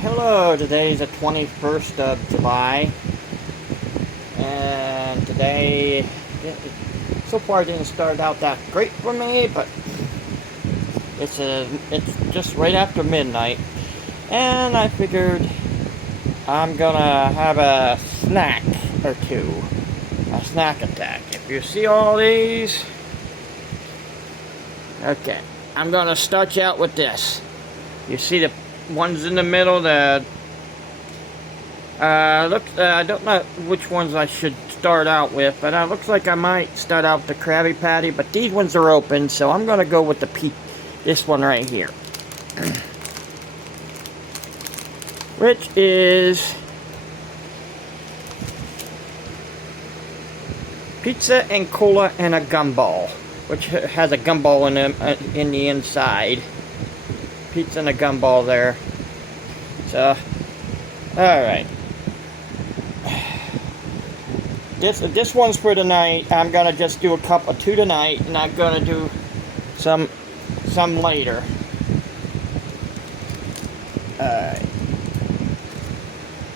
Hello, today's the 21st of July, and today, so far didn't start out that great for me, but it's just right after midnight, and I figured I'm gonna have a snack or two, a snack attack. If you see all these, okay, I'm gonna start you out with this. You see the ones in the middle, I don't know which ones I should start out with, but it looks like I might start out with the Krabby Patty, but these ones are open, so I'm gonna go with this one right here. Which is pizza and cola and a gumball, which has a gumball in the inside. Pizza and a gumball there. So, alright. This one's for tonight. I'm gonna just do two tonight, and I'm gonna do some later.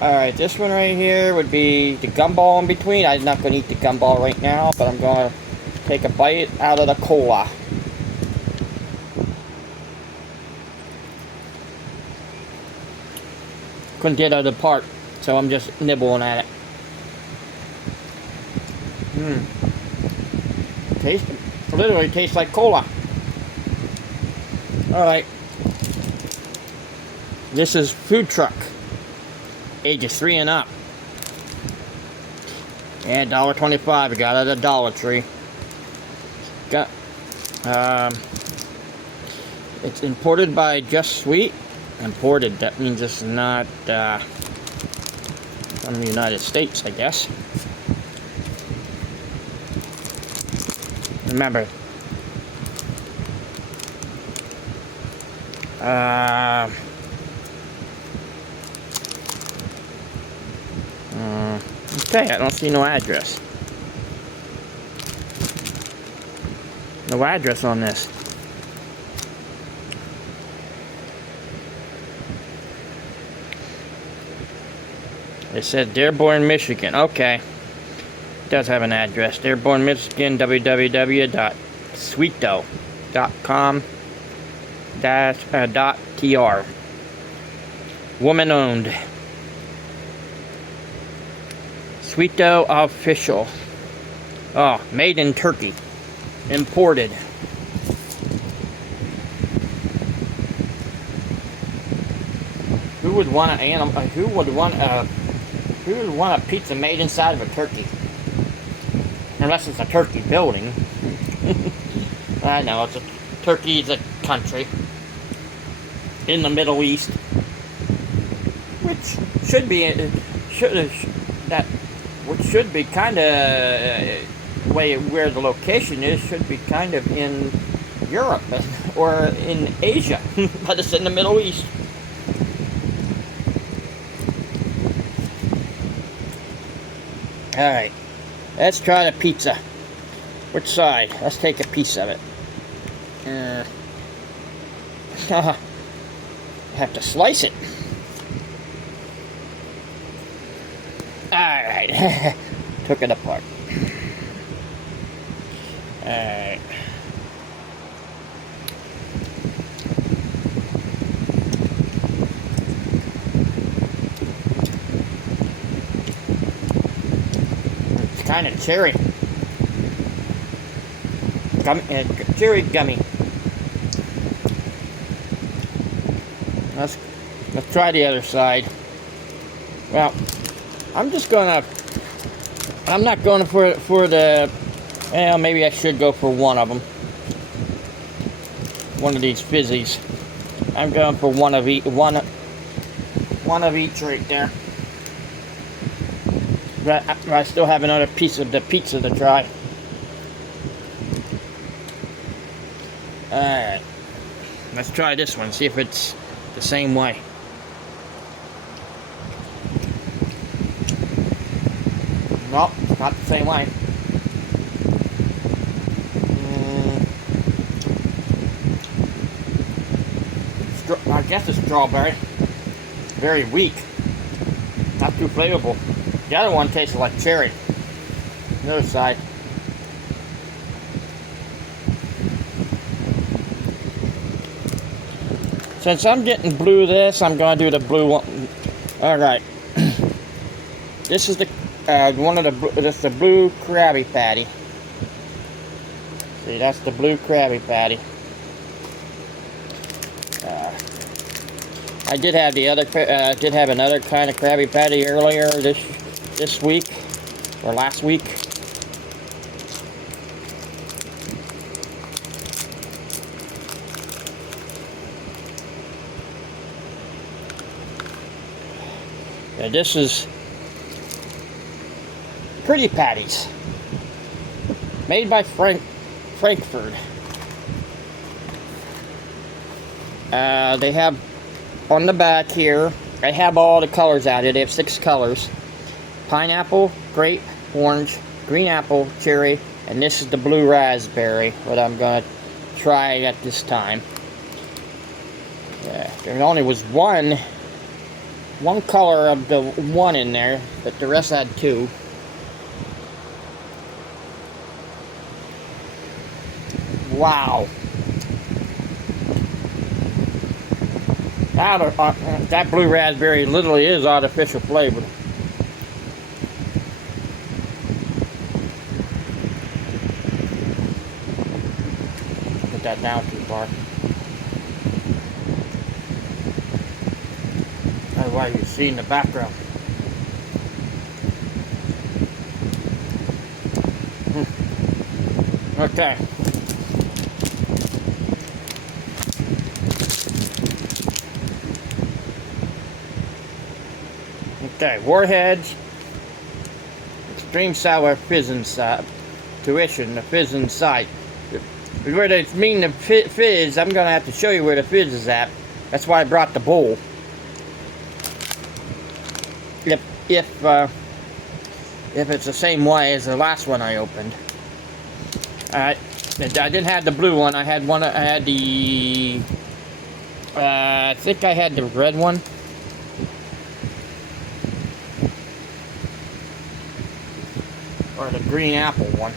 Alright, this one right here would be the gumball in between. I'm not gonna eat the gumball right now, but I'm gonna take a bite out of the cola. Couldn't get out of the part, so I'm just nibbling at it. Literally tastes like cola. Alright. This is food truck. Ages 3 and up. And $1.25. I got it at a Dollar Tree. It's imported by Just Sweet. Imported, that means it's not from the United States, I guess. Remember, okay, I don't see no address. No address on this. It said Dearborn, Michigan. Okay. It does have an address. Dearborn, Michigan, www.sweetdough.com-.tr. Woman owned. Sweet Dough official. Oh, made in Turkey. Imported. Who would want a pizza made inside of a turkey? Unless it's a turkey building. I know, Turkey's a country in the Middle East, which should be kind of where the location is, should be kind of in Europe or in Asia, but it's in the Middle East. Alright, let's try the pizza. Which side? Let's take a piece of it. Have to slice it. Alright, took it apart. Alright. Kind of cherry. Cherry gummy. Let's try the other side. Well, I'm not going for the. Well, maybe I should go for one of them. One of these fizzies. I'm going for one of each right there. But I still have another piece of the pizza to try. Alright. Let's try this one, see if it's the same way. Nope, it's not the same way. I guess it's strawberry. very weak. Not too flavorful. The other one tasted like cherry. The other side. Since I'm getting blue this, I'm going to do the blue one. Alright. This is the this the blue Krabby Patty. See, that's the blue Krabby Patty. I did have another kind of Krabby Patty earlier this week or last week. Yeah, this is Pretty Patties, made by Frankfurt. They have on the back here, I have all the colors out here. They have 6 colors: pineapple, grape, orange, green apple, cherry, and this is the blue raspberry, what I'm gonna try at this time. There only was one color of the one in there, but the rest had 2. Wow. That blue raspberry literally is artificial flavored. Put that down too far. That's why you see in the background. Okay. Okay, Warheads, extreme sour fizz inside, tuition, the fizz inside. Where they mean the fizz, I'm gonna have to show you where the fizz is at. That's why I brought the bowl. If it's the same way as the last one I opened. I didn't have the blue one. I had one. I had the. I think I had the red one. Or the green apple one.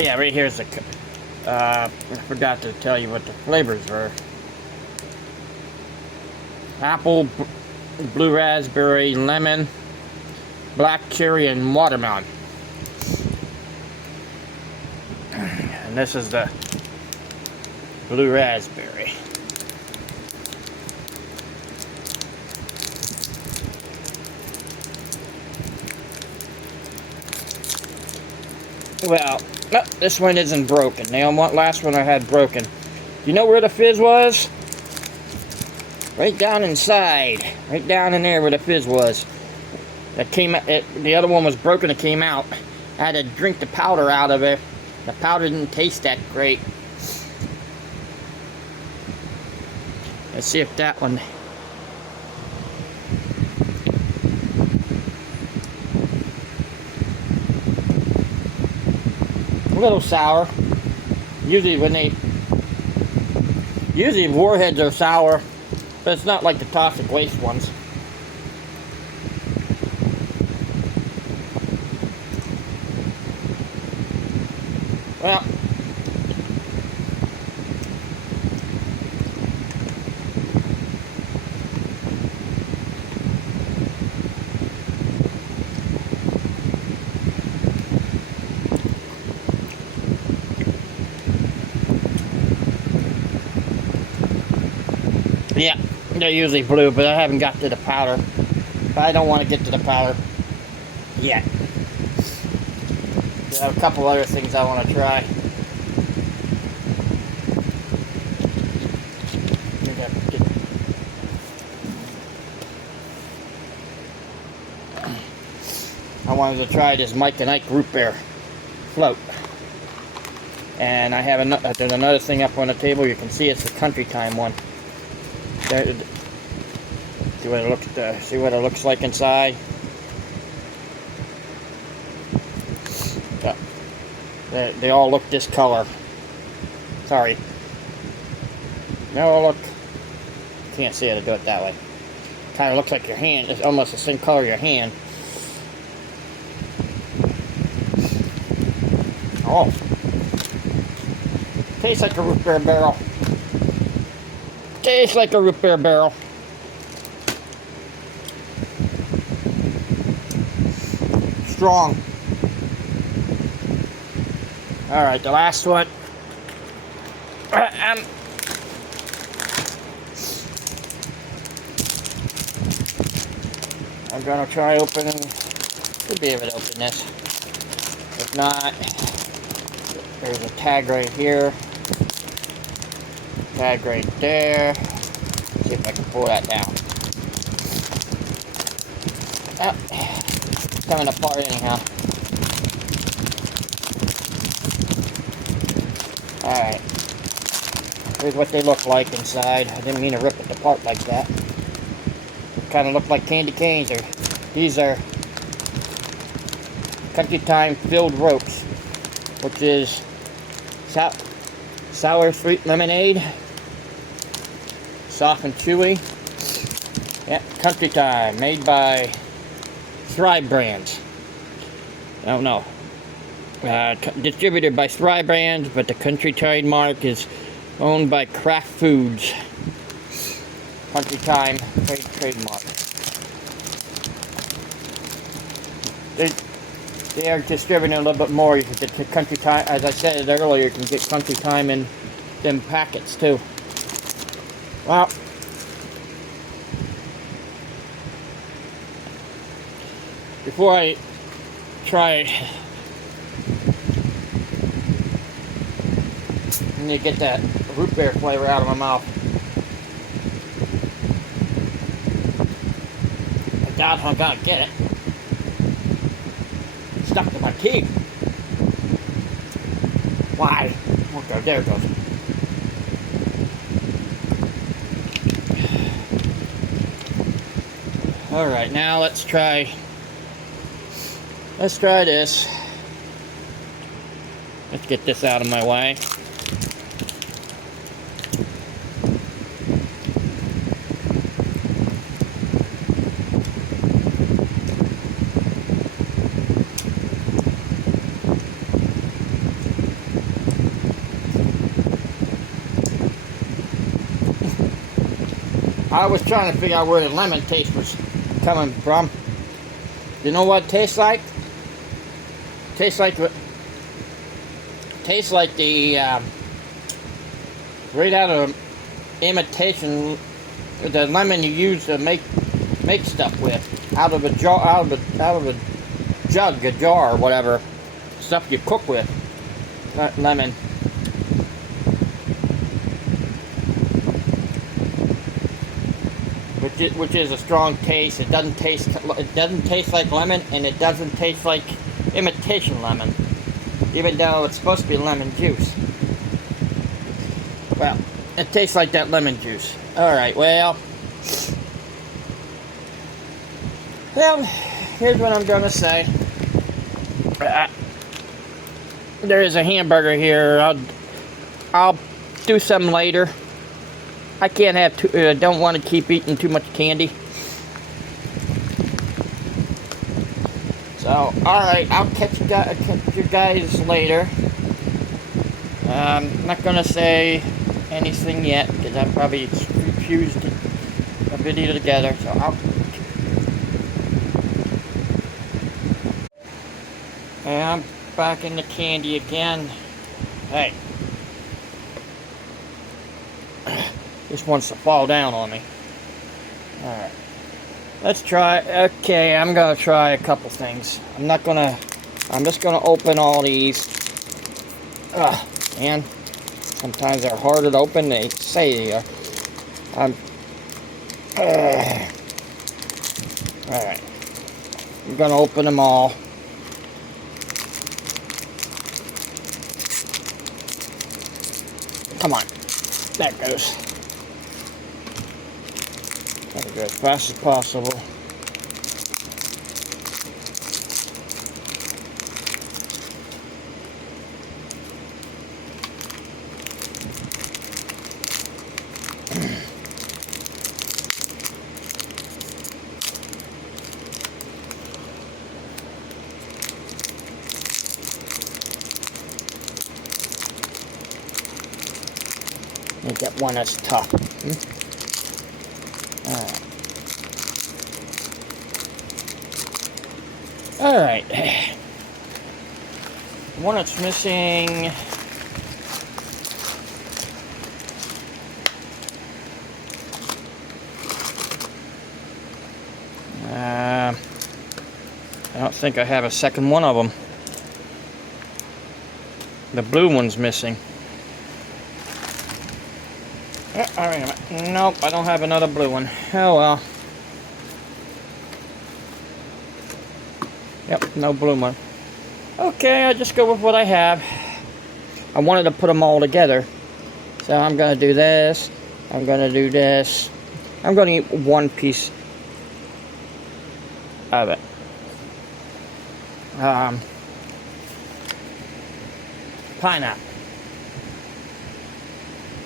Yeah, right here's the. I forgot to tell you what the flavors were. Apple, blue raspberry, lemon, black cherry, and watermelon. And this is the blue raspberry. Well, no, this one isn't broken. The last one I had broken. You know where the fizz was? Right down inside. Right down in there where the fizz was. That came out. The other one was broken. It came out. I had to drink the powder out of it. The powder didn't taste that great. Let's see if that one. A little sour. Usually warheads are sour, but it's not like the toxic waste ones. Well, yeah, they're usually blue, but I haven't got to the powder. But I don't want to get to the powder yet. I have a couple other things I want to try. I wanted to try this Mike and Ike root beer float. And I have there's another thing up on the table. You can see it's the Country Time one. See what it looks like inside. They all look this color. Sorry. They all look can't see how to do it that way. Kind of looks like your hand. It's almost the same color as your hand. Oh. Tastes like a root beer barrel. Tastes like a root beer barrel. Strong. Alright, the last one. I'm gonna try opening. Should be able to open this. If not, there's a tag right here. Tag right there. See if I can pull that down. Oh, it's coming apart anyhow. Alright. Here's what they look like inside. I didn't mean to rip it apart like that. Kind of look like candy canes. These are Country Time filled ropes, which is sour sweet lemonade, soft and chewy. Yeah, Country Time, made by Thrive Brands. I don't know. Distributed by Thrive Brands, but the Country Time mark is owned by Kraft Foods. Country Time trademark. They are distributing a little bit more. You can get the Country Time, as I said earlier, you can get Country Time in them packets too. Well, before I try, I need to get that root beer flavor out of my mouth. I doubt I'm gonna get it. It's stuck to my teeth. Why? Okay, there it goes. Alright, now let's try this. Let's get this out of my way. I was trying to figure out where the lemon taste was coming from. You know what it tastes like? Tastes like the right out of imitation, the lemon you use to make stuff with, out of a jar, out of a jug, a jar, or whatever, stuff you cook with. Lemon. Which is a strong taste. It doesn't taste like lemon, and it doesn't taste like imitation lemon, even though it's supposed to be lemon juice. Well, it tastes like that lemon juice. Alright, well, here's what I'm gonna say. There is a hamburger here. I'll do some later. I can't have don't want to keep eating too much candy. So, alright, I'll catch you guys later. I'm not going to say anything yet, because I probably fused a video together. So, and I'm back in the candy again. Hey. Just wants to fall down on me. Alright. Let's try. Okay, I'm gonna try a couple things. I'm just gonna open all these. Man. Sometimes they're harder to open than they say they are. Alright. I'm gonna open them all. Come on. There it goes. Gotta go as fast as possible. that one that's tough. Alright. One that's missing. I don't think I have a second one of them. The blue one's missing. Alright, nope, I don't have another blue one. Oh well. Yep, no blue one. Okay, I'll just go with what I have. I wanted to put them all together. So I'm going to do this. I'm going to do this. I'm going to eat one piece of it. Pineapple.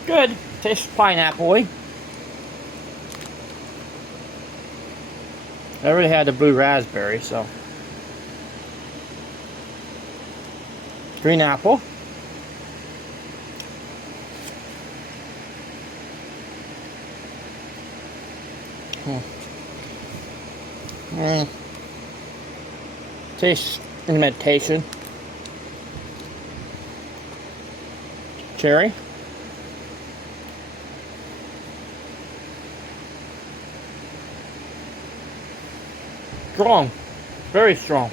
Good. Tastes pineapple-y. I already had the blue raspberry, so. Green apple. Taste imitation. Cherry. Strong. Very strong.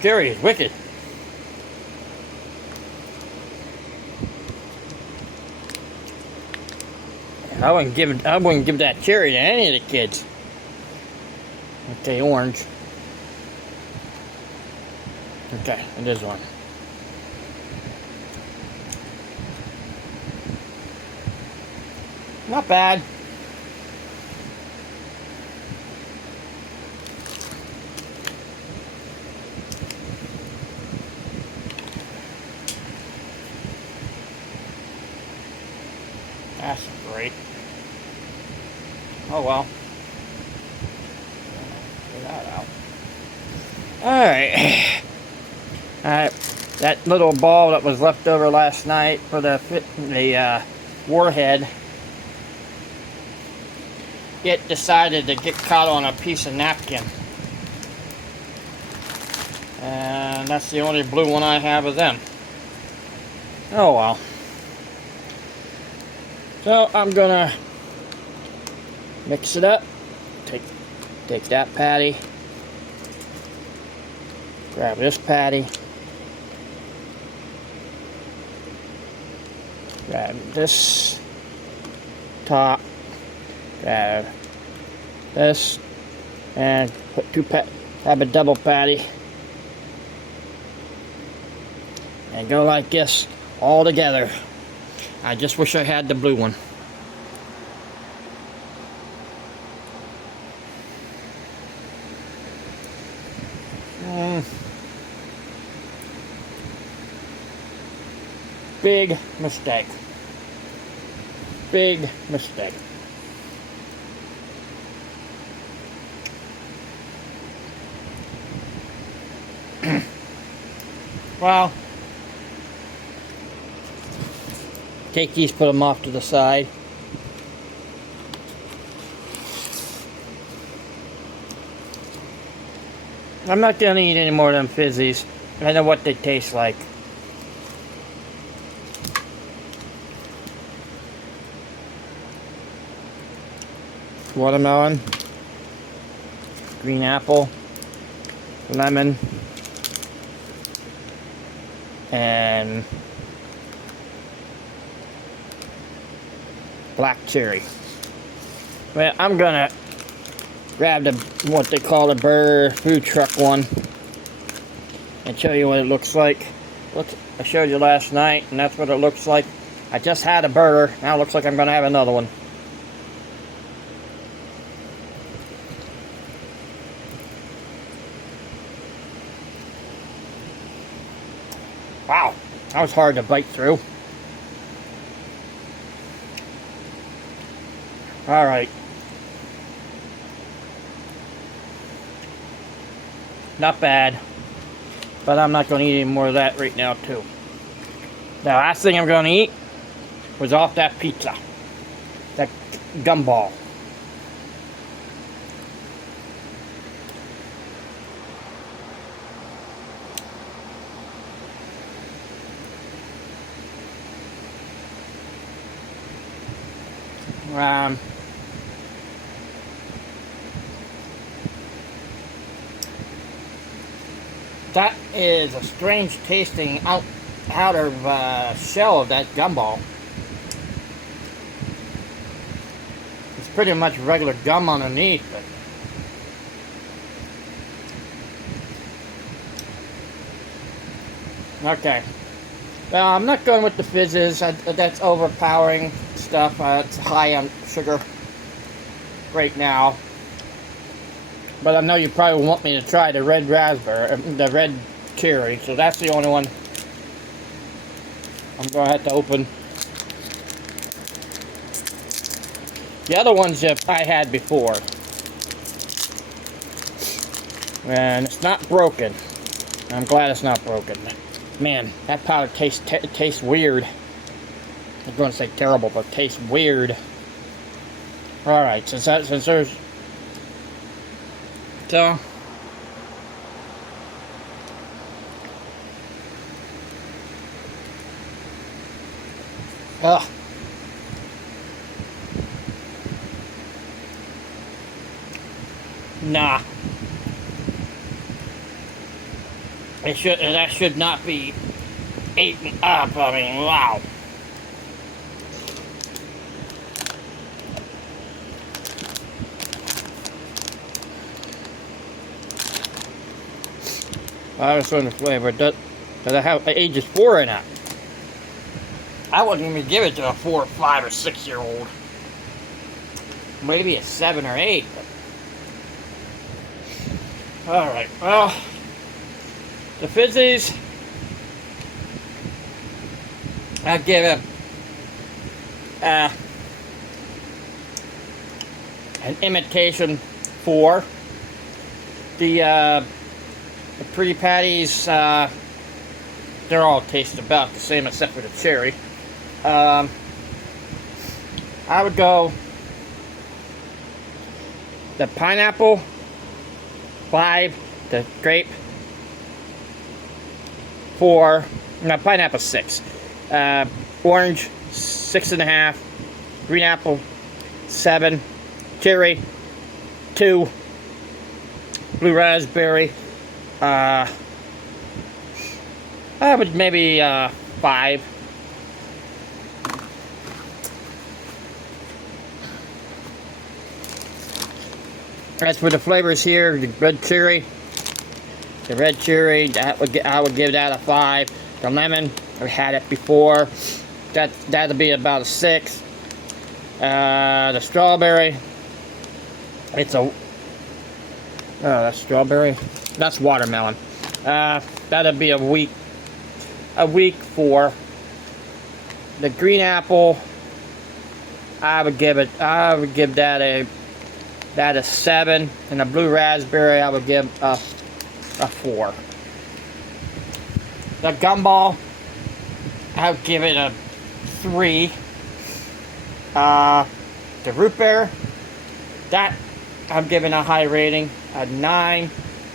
Cherry is wicked. I wouldn't give that cherry to any of the kids. Okay, orange. Okay, it is one. Not bad. That's great. Oh well. Get that out. Alright. That little ball that was left over last night for the warhead, it decided to get caught on a piece of napkin. And that's the only blue one I have of them. Oh well. So I'm gonna mix it up. Take that patty. Grab this patty. Grab this top. Grab this. And put have a double patty. And go like this all together. I just wish I had the blue one. Big mistake. Big mistake. Well, take these, put them off to the side. I'm not gonna eat any more of them fizzies. I know what they taste like. Watermelon, green apple, lemon, and black cherry. Well, I'm gonna grab what they call the burger food truck one and show you what it looks like. Look, I showed you last night, and that's what it looks like. I just had a burger. Now it looks like I'm gonna have another one. Wow, that was hard to bite through. All right. Not bad, but I'm not going to eat any more of that right now too. The last thing I'm going to eat was off that pizza. That gumball. That is a strange tasting outer shell of that gumball. It's pretty much regular gum underneath, but okay. Well, I'm not going with the fizzes. That's overpowering stuff. It's high on sugar right now. But I know you probably want me to try the red raspberry, the red cherry. So that's the only one I'm going to have to open. The other ones that I had before. And it's not broken. I'm glad it's not broken. Man, that powder tastes weird. I'm going to say terrible, but tastes weird. Alright, since there's... So... Ugh. Nah. That should not be eaten up. I mean, wow. I was on the flavor. Does it have ages 4 in it? I wouldn't even give it to a 4, 5, or 6 year old. Maybe a 7 or 8. Alright, well, the fizzies, I'd give it an imitation 4. The pretty patties, they're all tasted about the same except for the cherry. I would go the pineapple 5, the grape 4, no, pineapple 6, orange 6.5, green apple 7, cherry 2, blue raspberry I would maybe 5. As for the flavors here, the red cherry, I would give that a 5. The lemon, I had it before. That'll be about a 6. The strawberry, it's a oh, that's strawberry. That's watermelon. That'll be a weak 4. The green apple, I would give that a 7, and the blue raspberry I would give a 4. The gumball, I would give it a 3. The root beer, that I'm giving a high rating, a 9.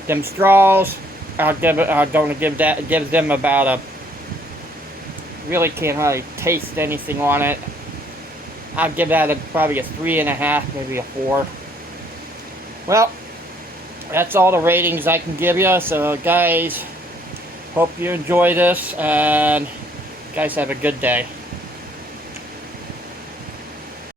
Them straws, I'm going to give them about a. Really can't hardly taste anything on it. I'll give that probably a 3.5, maybe a 4. Well, that's all the ratings I can give you. So, guys, hope you enjoy this, and guys have a good day.